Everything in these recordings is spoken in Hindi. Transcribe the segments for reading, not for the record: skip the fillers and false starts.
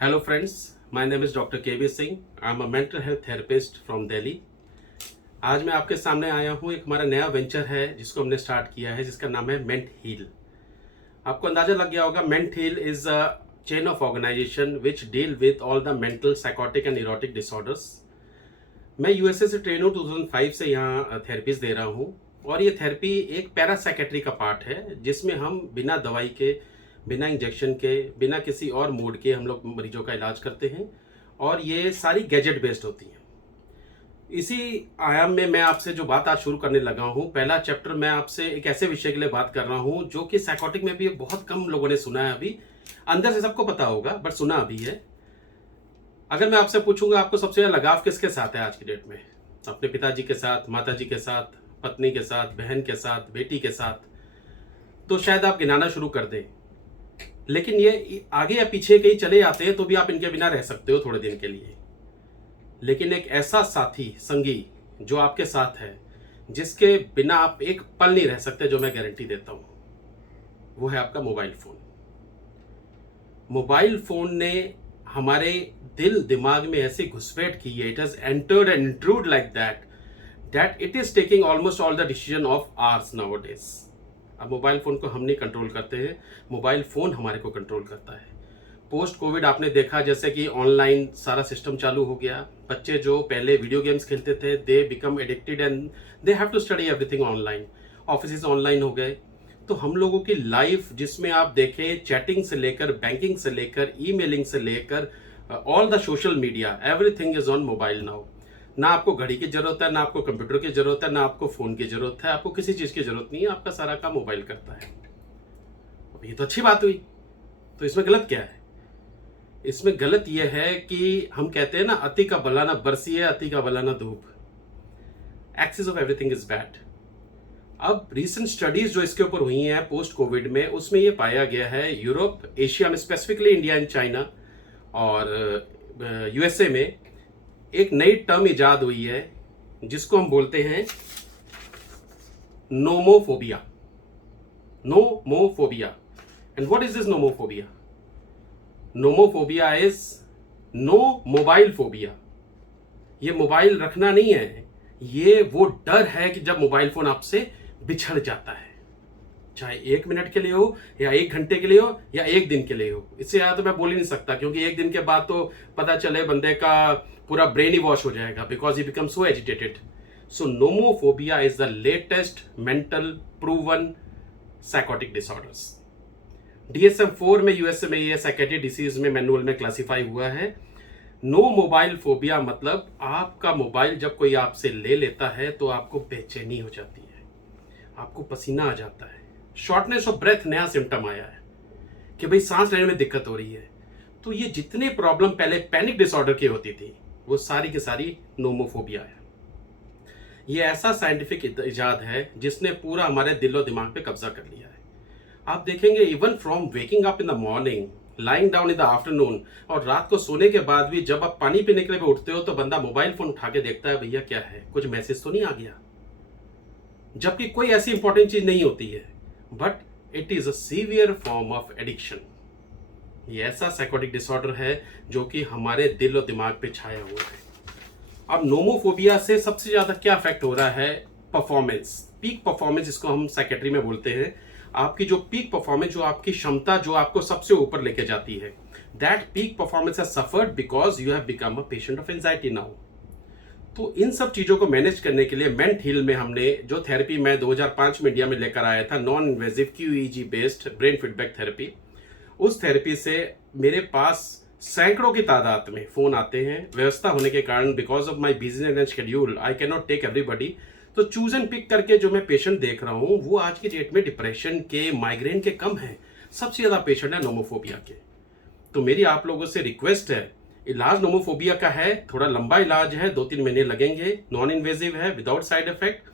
Hello friends, my name is Dr. KB Singh. I am a mental health therapist from Delhi. आज मैं आपके सामने आया हूँ। एक हमारा नया वेंचर है जिसको हमने स्टार्ट किया है, जिसका नाम है मेंट हील। आपको अंदाजा लग गया होगा, Ment Heal is a chain of organisation which deal with all the mental, psychotic and neurotic disorders. मैं यूएसए से ट्रेन हूँ, 2005 से यहाँ थेरेपीज दे रहा हूँ। और ये थेरेपी एक पैरासाइकेट्री का पार्ट है, जिसमें हम बिना दवाई के, बिना इंजेक्शन के, बिना किसी और मोड के हम लोग मरीजों का इलाज करते हैं। और ये सारी गैजेट बेस्ड होती हैं। इसी आयाम में मैं आपसे जो बात आज शुरू करने लगा हूँ, पहला चैप्टर मैं आपसे एक ऐसे विषय के लिए बात कर रहा हूँ जो कि साइकोटिक में भी बहुत कम लोगों ने सुना है। अभी अंदर से सबको पता होगा, बट सुना अभी है। अगर मैं आपसे पूछूंगा आपको सबसे ज्यादा लगाव किसके साथ है आज की डेट में? अपने पिताजी के साथ, माताजी के साथ, पत्नी के साथ, बहन के साथ, बेटी के साथ, तो शायद आप गिनाना शुरू कर दें। लेकिन ये आगे या पीछे कहीं चले जाते हैं तो भी आप इनके बिना रह सकते हो थोड़े दिन के लिए। लेकिन एक ऐसा साथी, संगी जो आपके साथ है, जिसके बिना आप एक पल नहीं रह सकते, जो मैं गारंटी देता हूं, वो है आपका मोबाइल फोन। मोबाइल फोन ने हमारे दिल दिमाग में ऐसी घुसपैठ की है, it has entered and intrude like that it is taking almost all the decision of hours nowadays. अब मोबाइल फ़ोन को हम नहीं कंट्रोल करते हैं, मोबाइल फ़ोन हमारे को कंट्रोल करता है। पोस्ट कोविड आपने देखा जैसे कि ऑनलाइन सारा सिस्टम चालू हो गया। बच्चे जो पहले वीडियो गेम्स खेलते थे, they become addicted and they have to study everything online. Office online हो गए। तो हम लोगों की लाइफ, जिसमें आप देखें चैटिंग से लेकर, बैंकिंग से लेकर, ईमेलिंग से लेकर, all the social media, everything is on mobile now. ना आपको घड़ी की जरूरत है, ना आपको कंप्यूटर की जरूरत है, ना आपको फोन की जरूरत है, आपको किसी चीज की जरूरत नहीं है, आपका सारा काम मोबाइल करता है। अब ये तो अच्छी बात हुई, तो इसमें गलत क्या है? इसमें गलत यह है कि हम कहते हैं ना, अति का भला ना बरसी है, अति का भला ना धूप। Excess of everything is bad. अब रीसेंट स्टडीज जो इसके ऊपर हुई हैं पोस्ट कोविड में, उसमें यह पाया गया है यूरोप, एशिया में, स्पेसिफिकली इंडिया एंड चाइना और यूएसए में एक नई टर्म इजाद हुई है जिसको हम बोलते हैं nomophobia. Nomophobia. And what is this nomophobia? Nomophobia is no mobile phobia. ये मोबाइल रखना नहीं है, ये वो डर है कि जब मोबाइल फोन आपसे बिछड़ जाता है, चाहे 1 मिनट के लिए हो या 1 घंटे के लिए हो या 1 दिन के लिए हो। इससे ज्यादा तो मैं बोल ही नहीं सकता, क्योंकि 1 दिन के बाद तो पता चले बंदे का पूरा ब्रेन ही वॉश हो जाएगा, because he become so agitated. So nomophobia is the latest mental proven psychotic disorders. DSM-4 में, यूएसए में, ये साइकेट्रिक डिसीज में मैनुअल में क्लासिफाई हुआ है। नो मोबाइल फोबिया मतलब आपका मोबाइल जब कोई आपसे ले लेता है तो आपको बेचैनी हो जाती है, आपको पसीना आ जाता है, शॉर्टनेस ऑफ ब्रेथ नया सिम्टम आया है कि भाई सांस लेने में दिक्कत हो रही है। तो ये जितने प्रॉब्लम पहले पैनिक डिसऑर्डर की होती थी, वो सारी की सारी नोमोफोबिया है। ये ऐसा साइंटिफिक इजाद है जिसने पूरा हमारे दिलो दिमाग पे कब्जा कर लिया है। आप देखेंगे even from waking up in the morning, lying down in the afternoon, और रात को सोने के बाद भी जब आप पानी पीने के लिए उठते हो तो बंदा मोबाइल फोन उठा के देखता है, भैया क्या है, कुछ मैसेज तो नहीं आ गया, जबकि कोई ऐसी इंपॉर्टेंट चीज नहीं होती है। But it is a severe form of addiction. ये ऐसा साइकोटिक डिसऑर्डर है जो कि हमारे दिल और दिमाग पे छाया हुआ है। अब नोमोफोबिया से सबसे ज्यादा क्या अफेक्ट हो रहा है? परफॉर्मेंस, पीक परफॉर्मेंस इसको हम साइकेट्री में बोलते हैं। आपकी जो पीक परफॉर्मेंस, जो आपकी क्षमता, जो आपको सबसे ऊपर लेके जाती है, that peak performance has suffered because you have become a patient of anxiety now. तो इन सब चीजों को मैनेज करने के लिए मेंट हील में हमने जो थेरेपी मैं 2005 में इंडिया में लेकर आया था, non invasive QEEG based brain feedback therapy, उस थेरेपी से मेरे पास सैकड़ों की तादाद में फोन आते हैं। व्यवस्था होने के कारण, because of my business and schedule, I can not take everybody, तो चूज एंड पिक करके जो मैं पेशेंट देख रहा हूँ वो आज की डेट में डिप्रेशन के, माइग्रेन के कम है। सबसे ज्यादा पेशेंट है नोमोफोबिया के। तो मेरी आप लोगों से रिक्वेस्ट है, इलाज नोमोफोबिया का है, थोड़ा लंबा इलाज है, 2-3 महीने लगेंगे, नॉन इन्वेजिव है, without side effect,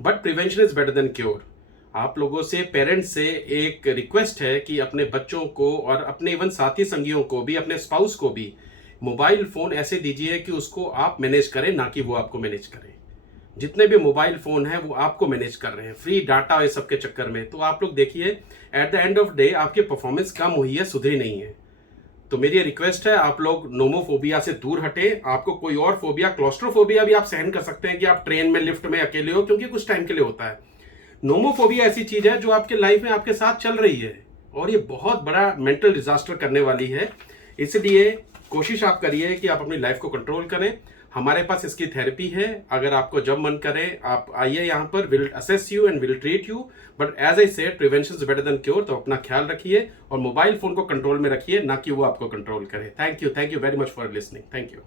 but prevention is better than cure. आप लोगों से, पेरेंट्स से एक रिक्वेस्ट है कि अपने बच्चों को और अपने इवन साथी संगियों को भी, अपने स्पाउस को भी मोबाइल फोन ऐसे दीजिए कि उसको आप मैनेज करें, ना कि वो आपको मैनेज करें। जितने भी मोबाइल फोन है वो आपको मैनेज कर रहे हैं, फ्री डाटा इस सब के चक्कर में। तो आप लोग देखिए, at the end of day आपकी परफॉर्मेंस कम हुई है, सुधरी नहीं है। तो मेरी रिक्वेस्ट है, आप लोग नोमोफोबिया से दूर हटें। आपको कोई और फोबिया, क्लॉस्ट्रोफोबिया भी आप सहन कर सकते हैं कि आप ट्रेन में, लिफ्ट में अकेले हो, क्योंकि कुछ टाइम के लिए होता है। नोमोफोबिया ऐसी चीज है जो आपके लाइफ में आपके साथ चल रही है और ये बहुत बड़ा मेंटल डिजास्टर करने वाली है। इसलिए कोशिश आप करिए कि आप अपनी लाइफ को कंट्रोल करें। हमारे पास इसकी थेरेपी है, अगर आपको जब मन करे आप आइए यहाँ पर, will assess you and will treat you. But as I said, prevention is better than cure. तो अपना ख्याल रखिए और मोबाइल फोन को कंट्रोल में रखिए, ना कि वो आपको कंट्रोल करे। Thank you very much for listening. Thank you.